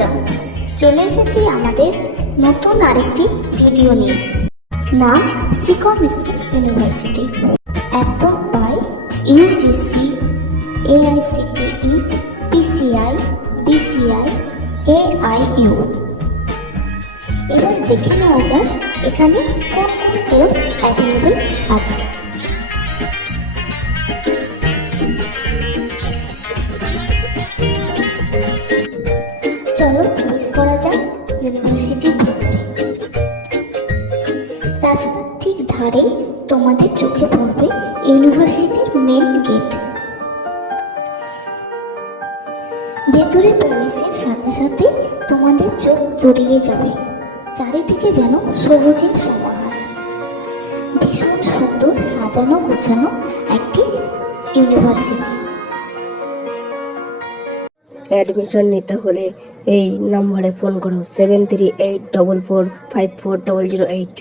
বন্ধুরা, চলে এসেছি আমাদের নতুন আরেকটি ভিডিও নিয়ে। নাম Sikkim skill university, approved by UGC, AICTE, PCI, BCI, AIU. এবার দেখে নেওয়া যাক এখানে কোন কোন কোর্স অ্যাভেলেবল আছে। চলো প্রবেশ করা যাক ইউনিভার্সিটির ভেতরে। রাস্তার ঠিক ধারে তোমাদের চোখে পড়বে ইউনিভার্সিটির মেন গেট। ভেতরে প্রবেশের সাথে সাথে তোমাদের চোখ জড়িয়ে যাবে, চারিদিকে যেন সবুজের সমাহার। ভীষণ সুন্দর সাজানো গোছানো একটি ইউনিভার্সিটি। অ্যাডমিশন নিতে হলে এই নম্বরে ফোন করো 7384454008।